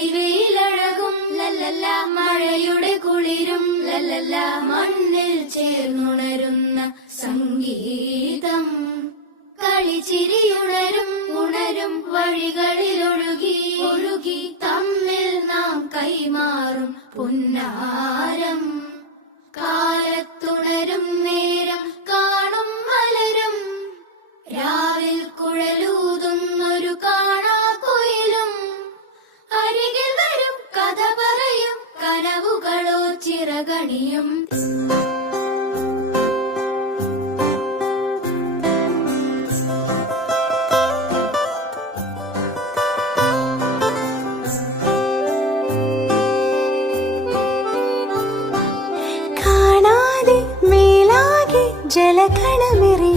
പൊടിവെയിലഴകും ലല്ലല്ല, മഴയുടെ കുളിരും ലല്ലല്ല, മണ്ണിൽ ചേർന്നുണരുന്ന സംഗീതം. കളിച്ചിരിയുണരും ഉണരും വഴികളിലൊഴുകി ഒഴുകി തമ്മിൽ നാം കൈമാറും പുന്നാരം. കാലത്തുണരും നേരം കാണും മലരും, രാവിൽ കുഴലൂതുന്നൊരു കാണാക്കുയിലും. അരികിൽ വരും കഥ പറയും കനവുകളോ ചിറകണിയും. ജലകണമിറി